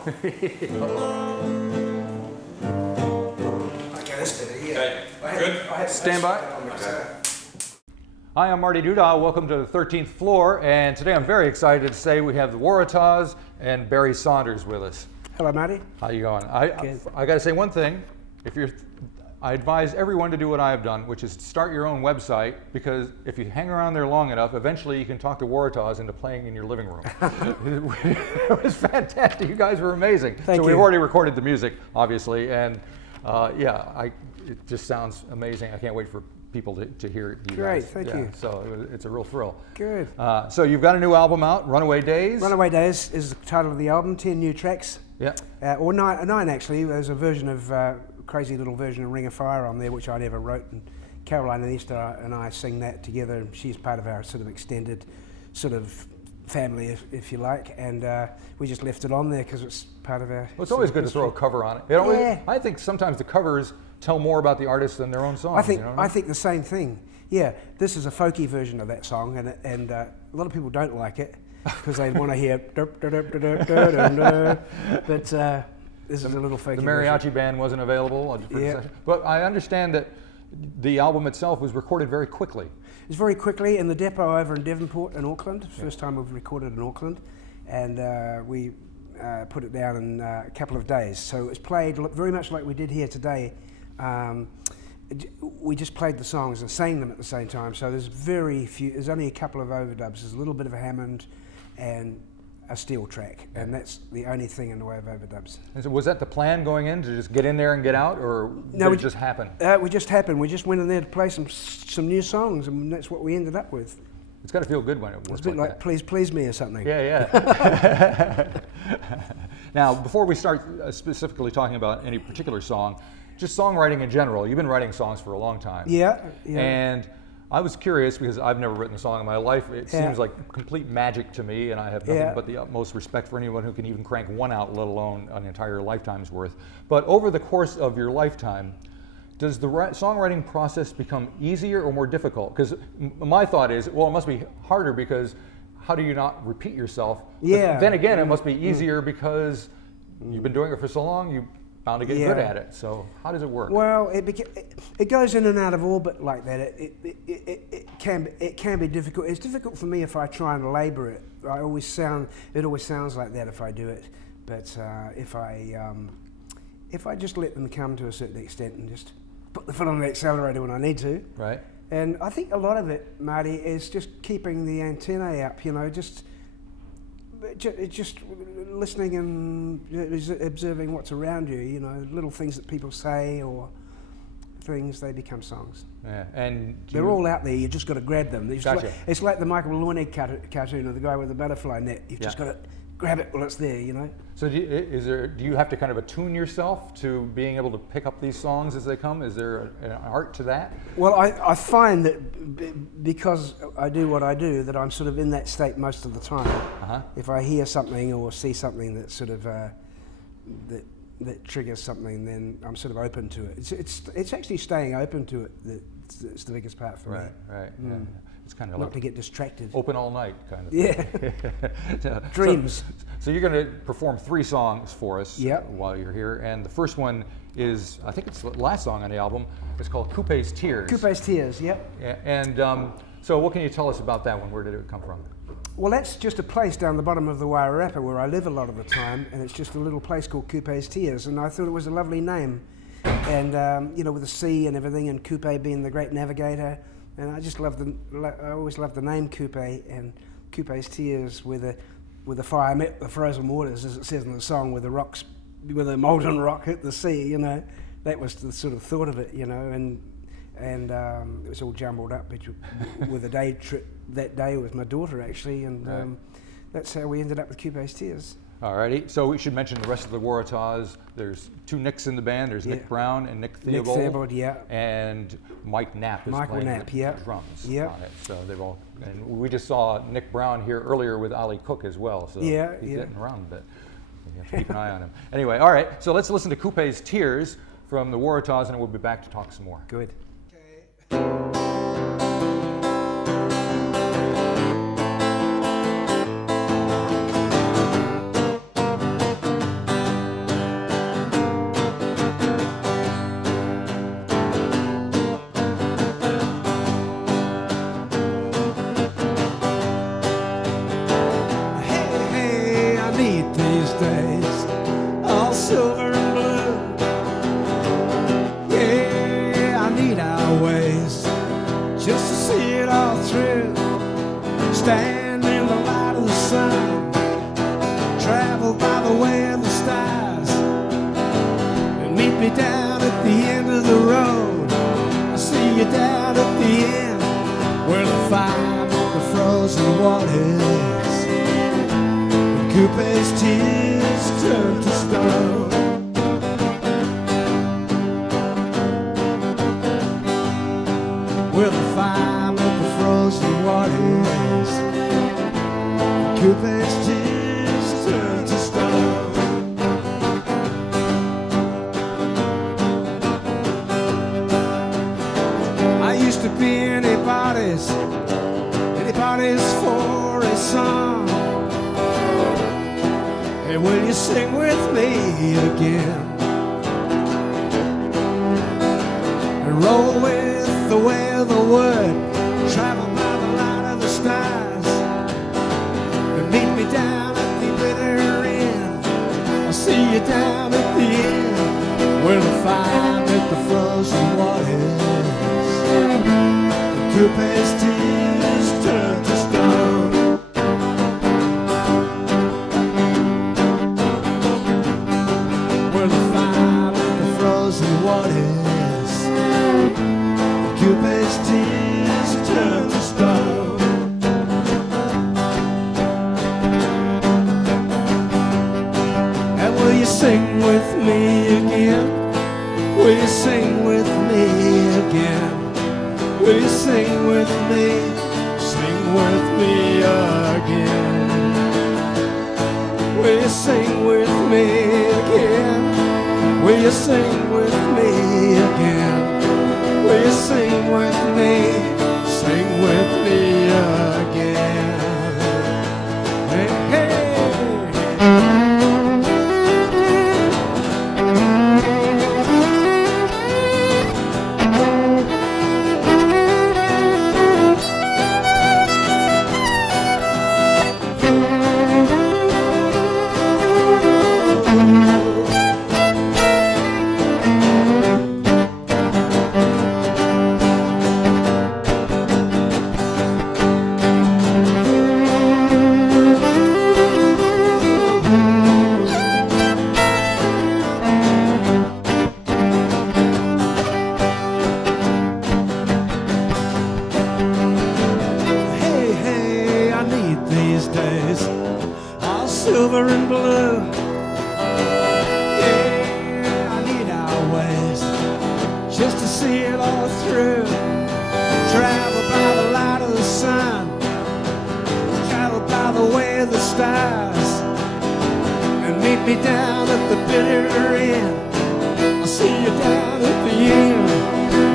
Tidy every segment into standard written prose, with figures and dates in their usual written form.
Okay, that's better, yeah. Okay, good. Stand by. Hi, I'm Marty Duda. Welcome to the 13th floor, and today I'm very excited to say we have the Warratahs and Barry Saunders with us. Hello, Marty. How you going? I got to say one thing. I advise everyone to do what I have done, which is start your own website, because if you hang around there long enough, eventually you can talk the Warratahs into playing in your living room. It was fantastic. You guys were amazing. Thank you. We've already recorded the music, obviously, and it just sounds amazing. I can't wait for people to hear you Great, guys. thank you. So it's a real thrill. Good. So you've got a new album out, Runaway Days. Runaway Days is the title of the album, 10 new tracks. Yeah. Or nine actually. There's a version of, crazy little version of Ring of Fire on there, which I never wrote. And Caroline and Esther and I sing that together. And she's part of our sort of extended sort of family, if you like. And we just left it on there because it's part of our... Well, it's always good to throw a cover on it. You know, Yeah. I think sometimes the covers tell more about the artist than their own songs. I think the same thing. Yeah, this is a folky version of that song, and a lot of people don't like it because they want to hear. But this is a little folky. The mariachi band wasn't available. Yeah. But I understand that the album itself was recorded very quickly. It's very quickly in the depot over in Devonport in Auckland. First time we've recorded in Auckland, and we put it down in a couple of days. So it's played very much like we did here today. We just played the songs and sang them at the same time. So there's very few. There's only a couple of overdubs. There's a little bit of a Hammond and a steel track, and that's the only thing in the way of overdubs. And so was that the plan going in, to just get in there and get out, or did it just happen? It just happened. We just went in there to play some new songs, and that's what we ended up with. It's got to feel good when it works. It's a bit like that. Please Me or something. Yeah. Now, before we start specifically talking about any particular song, just songwriting in general. You've been writing songs for a long time. Yeah. And I was curious because I've never written a song in my life. It seems like complete magic to me, and I have nothing but the utmost respect for anyone who can even crank one out, let alone an entire lifetime's worth. But over the course of your lifetime, does the songwriting process become easier or more difficult? Because my thought is, well, it must be harder because how do you not repeat yourself? Yeah. But then again, it must be easier because you've been doing it for so long, you're bound to get good at it. So how does it work? Well, it goes in and out of orbit like that. It can be difficult. It's difficult for me if I try and labour it. It always sounds like that if I do it. But if I just let them come to a certain extent and just put the foot on the accelerator when I need to. Right. And I think a lot of it, Marty, is just keeping the antennae up, just listening and observing what's around you, little things that people say or things, they become songs. Yeah, and they're all out there, you just got to grab them. Gotcha. It's like the Michael Maloney cartoon of the guy with the butterfly net. You've just got to grab it while it's there, So do you have to kind of attune yourself to being able to pick up these songs as they come? Is there an art to that? Well, I find that because I do what I do, that I'm sort of in that state most of the time. Uh-huh. If I hear something or see something that sort of that triggers something, then I'm sort of open to it. It's actually staying open to it that's the biggest part for me. Right. Yeah. It's kind of not like to get distracted. Open all night kind of thing. Yeah. Dreams. So you're going to perform 3 songs for us while you're here, and the first one is, I think it's the last song on the album. It's called Kupe's Tears. Kupe's Tears, yep. Yeah, and so what can you tell us about that one? Where did it come from? Well, that's just a place down the bottom of the Warratahs where I live a lot of the time, and it's just a little place called Kupe's Tears, and I thought it was a lovely name. And, with the sea and everything, and Kupe being the great navigator, and I just I always loved the name Kupe, and Kupe's Tears where the fire met the frozen waters, as it says in the song, where the molten rock hit the sea, That was the sort of thought of it, and it was all jumbled up with a day trip that day with my daughter, actually, and that's how we ended up with Kupe's Tears. Alrighty, so we should mention the rest of the Warratahs. There's 2 Nicks in the band. There's Nick Brown and Nick Theobald. Nick Theobald, yeah. And Mike Knapp is playing the drums on it. So they've all, and we just saw Nick Brown here earlier with Ali Cook as well. So he's getting around a bit. You have to keep an eye on him. Anyway, all right, so let's listen to Kupe's Tears from the Warratahs, and we'll be back to talk some more. Good. Okay. days, all silver and blue. Yeah, I need our ways just to see it all through. Stand in the light of the sun, travel by the way of the stars, and meet me down at the end of the road. I see you down at the end where the fire met the frozen waters, and Kupe's tears turn to stone. Where the fire met the frozen waters, and Kupe's tears turn to stone. I used to be anybody's for a song. Hey, will you sing with me again? And roll with the way of the wood, travel by the light of the stars, and meet me down at the bitter end. I'll see you down at the end where the fire met the frozen waters, and Kupe's tears turn to stone. Where the fire met the frozen waters, Kupe's tears turn to stone. And will you sing with me again? Will you sing with me again? Will you sing with me? Sing with me again. Will you sing with me again? Will you sing with me again? Will you sing with me? Sing with me again. Hey, hey. Silver and blue. Yeah, I need our ways just to see it all through. Travel by the light of the sun, travel by the way of the stars, and meet me down at the bitter end. I'll see you down at the end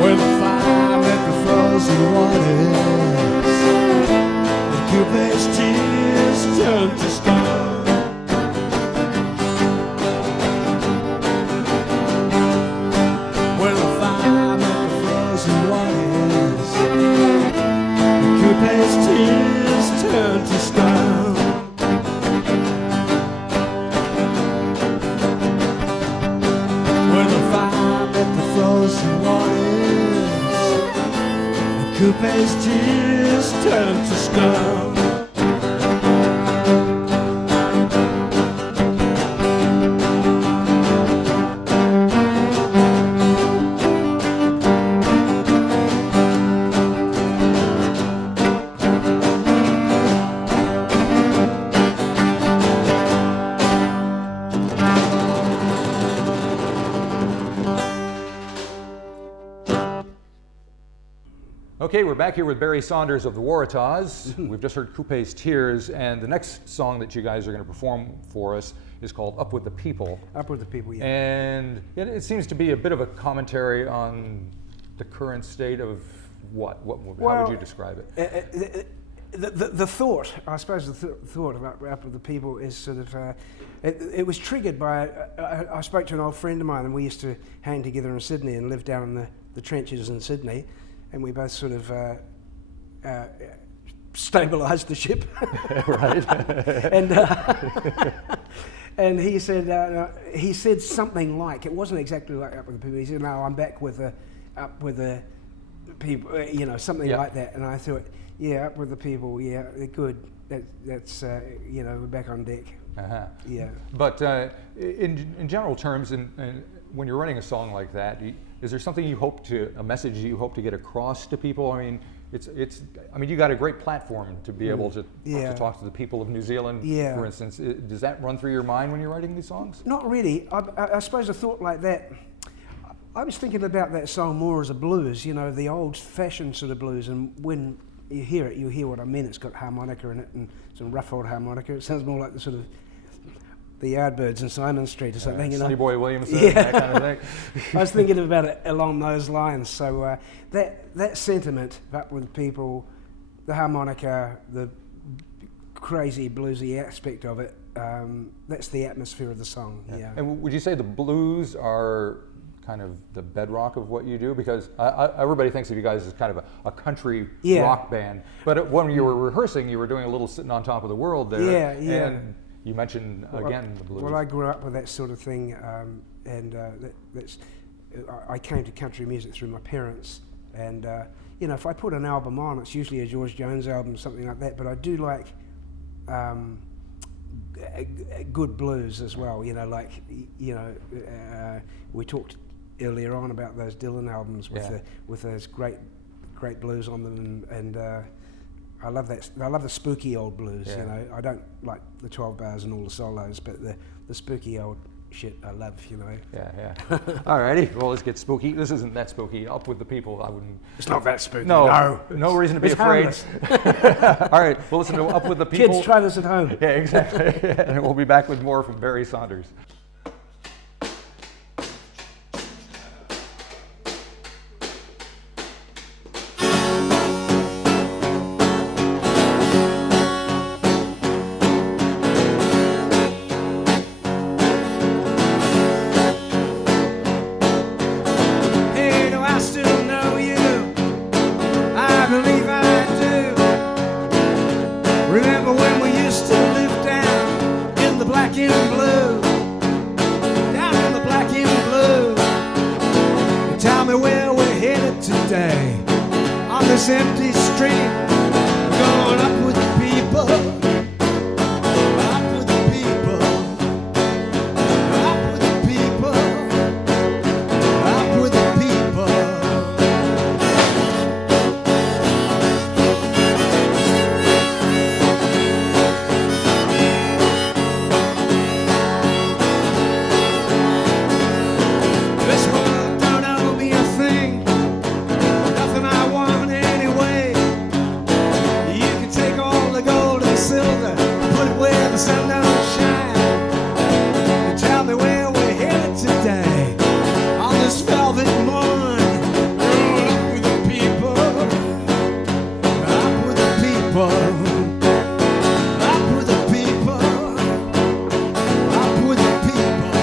where the fire met the frozen waters, and Kupe's tears turn to stone. Kupe's tears turn to stone. Where the fire met the frozen waters, Kupe's tears turn to stone. Okay, we're back here with Barry Saunders of the Warratahs. We've just heard Kupe's Tears, and the next song that you guys are going to perform for us is called Up With the People. Up With the People, yeah. And it seems to be a bit of a commentary on the current state of what? How would you describe it? The thought, I suppose the thought about Up With the People is sort of, it was triggered by, I spoke to an old friend of mine, and we used to hang together in Sydney and live down in the trenches in Sydney. And we both sort of stabilised the ship, Right? And he said something like, it wasn't exactly like Up With the People. He said, "No, I'm back with the Up With the People," you know, something like that. And I thought, yeah, Up With the People, yeah, they're good. That's you know, we're back on deck. Yeah. But in general terms, and when you're writing a song like that, is there something a message you hope to get across to people? I mean, I mean, you got a great platform to be able to talk to the people of New Zealand, for instance. Does that run through your mind when you're writing these songs? Not really. I suppose a thought like that, I was thinking about that song more as a blues, you know, the old-fashioned sort of blues, and when you hear it, you hear what I mean. It's got harmonica in it, and some rough old harmonica. It sounds more like the sort of the Yardbirds in Simon Street or something, you know. Sonny Boy Williamson, that kind of thing. I was thinking about it along those lines. So that sentiment of Up With People, the harmonica, the crazy bluesy aspect of it, that's the atmosphere of the song. Yeah. And would you say the blues are kind of the bedrock of what you do? Because everybody thinks of you guys as kind of a country rock band. But when you were rehearsing, you were doing a little Sitting on Top of the World there. And you mentioned, again, the blues. Well, I grew up with that sort of thing, and I came to country music through my parents. And, you know, if I put an album on, it's usually a George Jones album, something like that. But I do like good blues as well, you know, like, you know, we talked earlier on about those Dylan albums with those great blues on them, and I love that. I love the spooky old blues. You know, I don't like the 12 bars and all the solos, but the spooky old shit I love. You know. Yeah. Alrighty. Well, let's get spooky. This isn't that spooky. Up With the People. I wouldn't. It's not that spooky. No reason to be afraid. All right. Well, listen to Up With the People. Kids, try this at home. Yeah, exactly. And we'll be back with more from Barry Saunders. This empty street, going up with the people, up with the people, up with the people, up with the people. This world don't owe me a thing, nothing I want. Silver, put it where the sun don't shine, and tell me where we're headed today on this velvet morn. Up with the people, up with the people, up with the people, up with the people.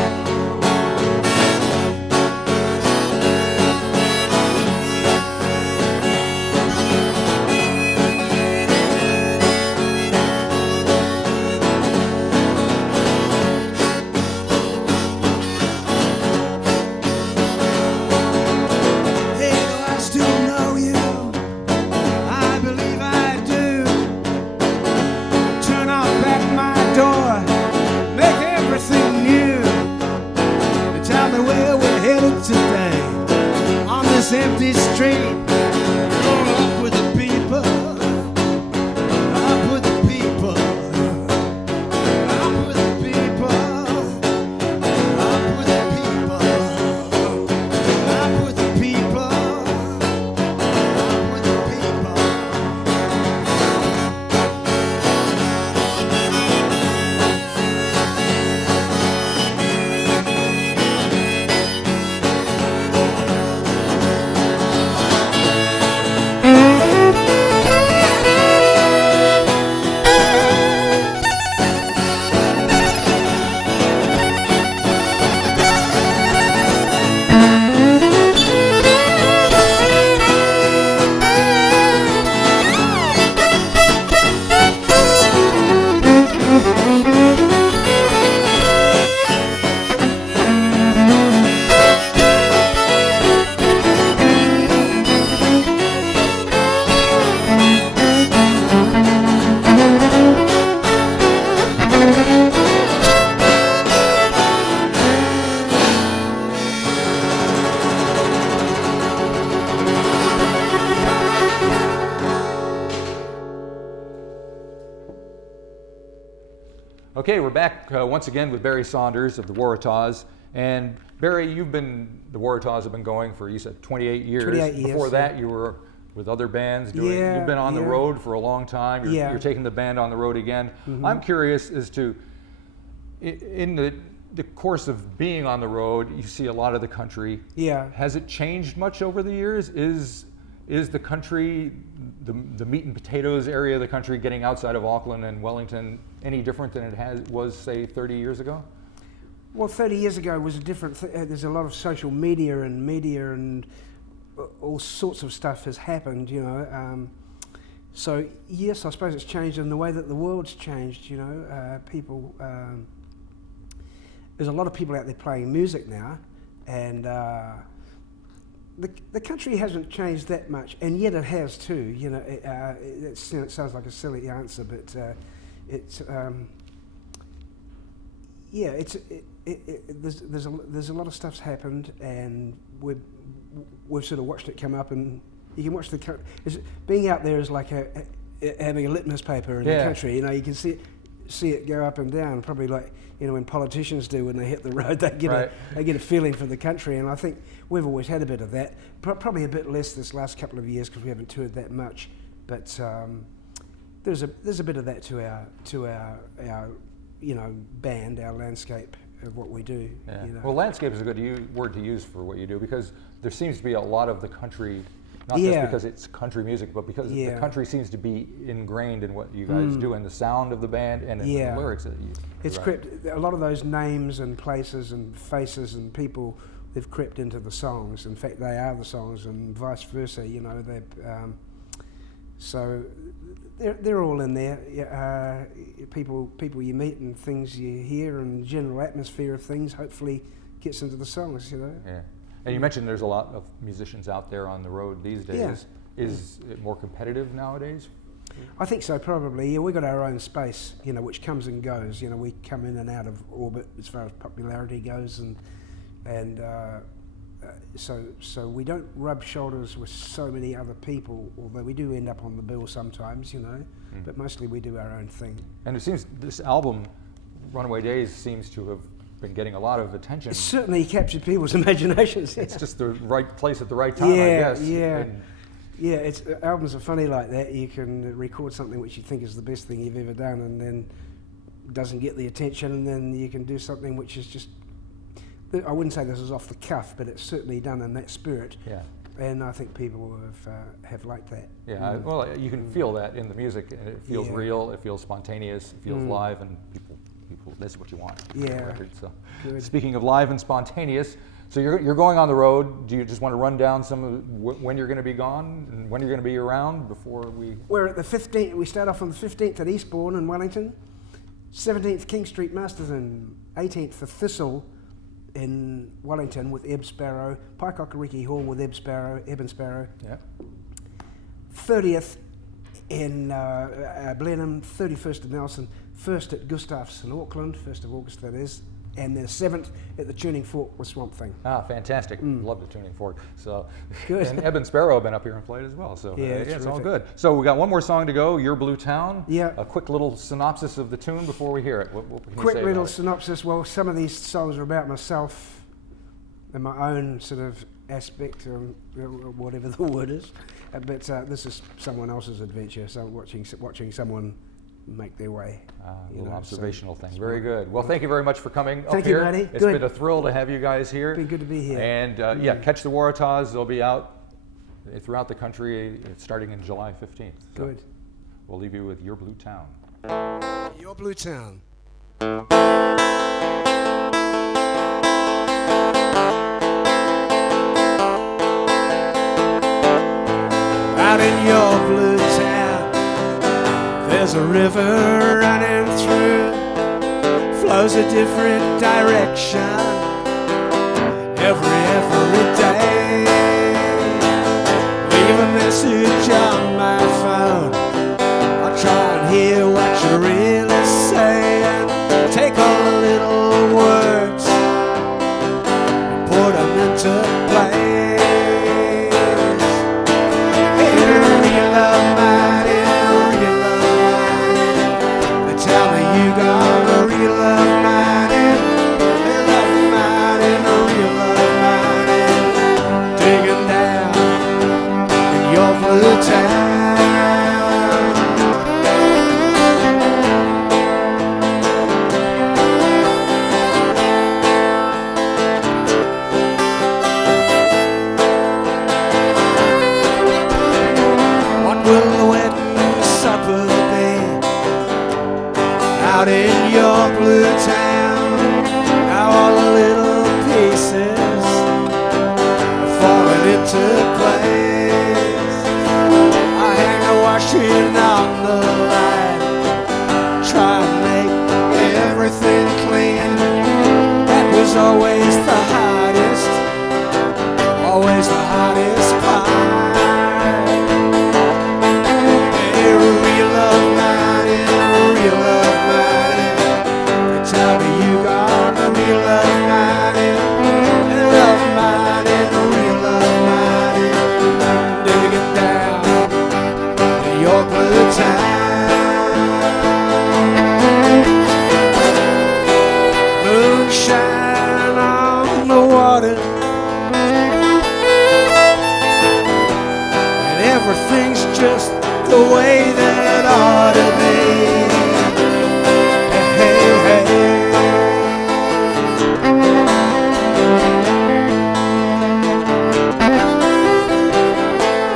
Okay, we're back once again with Barry Saunders of the Warratahs. And Barry, the Warratahs have been going for, you said, 28 years. 28 years. Before that, you were with other bands. You've been on the road for a long time. You're taking the band on the road again. Mm-hmm. I'm curious as to, in the course of being on the road, you see a lot of the country. Yeah. Has it changed much over the years? Is the country, the meat and potatoes area of the country, getting outside of Auckland and Wellington, any different than it was, say, 30 years ago? Well, 30 years ago was a different there's a lot of social media and all sorts of stuff has happened, you know. So yes, I suppose it's changed in the way that the world's changed, you know. People, there's a lot of people out there playing music now, and the country hasn't changed that much, and yet it has too. You know, it sounds like a silly answer, but it's there's a lot of stuff's happened, and we've sort of watched it come up, and you can watch being out there is like having a litmus paper in the country. You know, you can see it go up and down, probably like, you know, when politicians do when they hit the road, they get a feeling for the country, and I think we've always had a bit of that. Probably a bit less this last couple of years because we haven't toured that much, but there's a bit of that to our you know, band, our landscape of what we do. Yeah. You know. Well, landscape is a good word to use for what you do, because there seems to be a lot of the country, not just because it's country music, but because the country seems to be ingrained in what you guys do, and the sound of the band and in the lyrics that you crept, a lot of those names and places and faces and people, they've crept into the songs. In fact, they are the songs, and vice versa. You know, so they're all in there. People you meet and things you hear, and general atmosphere of things hopefully gets into the songs. You know. Yeah. And you mentioned there's a lot of musicians out there on the road these days. Yeah. Is it more competitive nowadays? I think so, probably. Yeah, we've got our own space, you know, which comes and goes. You know, we come in and out of orbit as far as popularity goes, and so we don't rub shoulders with so many other people, although we do end up on the bill sometimes, you know, but mostly we do our own thing. And it seems this album, Runaway Days, seems to have been getting a lot of attention. It certainly captured people's imaginations. It's just the right place at the right time, I guess. Yeah, albums are funny like that. You can record something which you think is the best thing you've ever done, and then doesn't get the attention, and then you can do something which is just, I wouldn't say this is off the cuff, but it's certainly done in that spirit. Yeah. And I think people have liked that. Yeah, well, you can feel that in the music, and it feels real, it feels spontaneous, it feels live, and people, that's what you want. Yeah. Record, so. Speaking of live and spontaneous, so you're going on the road. Do you just want to run down some of when you're going to be gone and when you're going to be around before we? We're at the 15th. We start off on the 15th at Eastbourne in Wellington, 17th King Street Masterton, 18th the Thistle in Wellington with Ebb Sparrow, Paikokariki Hall with Ebb and Sparrow. Yeah. 30th in Blenheim, 31st at Nelson, 1st at Gustaf's in Auckland, 1st of August that is, and then 7th at the Tuning Fork with Swamp Thing. Ah, fantastic. Love the Tuning Fork. So, good. And Ebb and Sparrow have been up here and played as well, so it's all good. So we got one more song to go, Your Blue Town. Yeah. A quick little synopsis of the tune before we hear it. What can you say quick little about it? synopsis. Well, some of these songs are about myself and my own sort of aspect, or whatever the word is. But this is someone else's adventure, so watching someone make their way. A little observational thing. Very good. Well, thank you very much for coming up here. Thank you, Marty. It's been a thrill to have you guys here. It's been good to be here. And catch the Warratahs. They'll be out throughout the country starting in July 15th. So good. We'll leave you with Your Blue Town. Your Blue Town. Out in your blue town, there's a river running through, flows a different direction every day. Leave a message on my phone, I'll try and hear what you really say, and take all the little words and put them into place. Tell me you gonna in your blue town, how all the little pieces are falling into place. I hang a washing on the line, try and make everything clean. That was always the hardest, always the hardest part. Hey, real love mining, real love mining. They tell me you got a real love mining, love mining, real love mining. Dig it down to your blue town. Moonshine on the water, and everything's just the way that it ought to be. Hey, hey,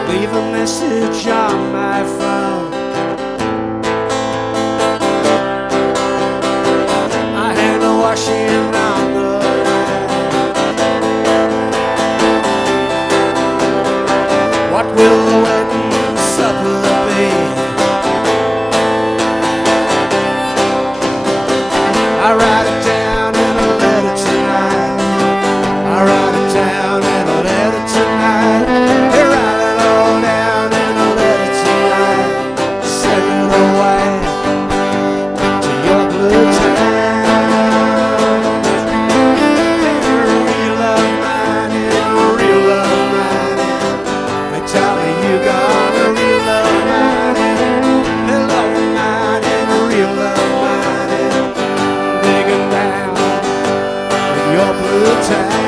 leave a message on my phone. I had no washing on the line. What will the wedding supper be? I write it down in a letter tonight. I write it down in a letter tonight. They write it all down in a letter tonight. Send it away to your blue town. Real love mining, real love mining. They tell me you got a real love mining, real love mining. Dig it down in your blue town.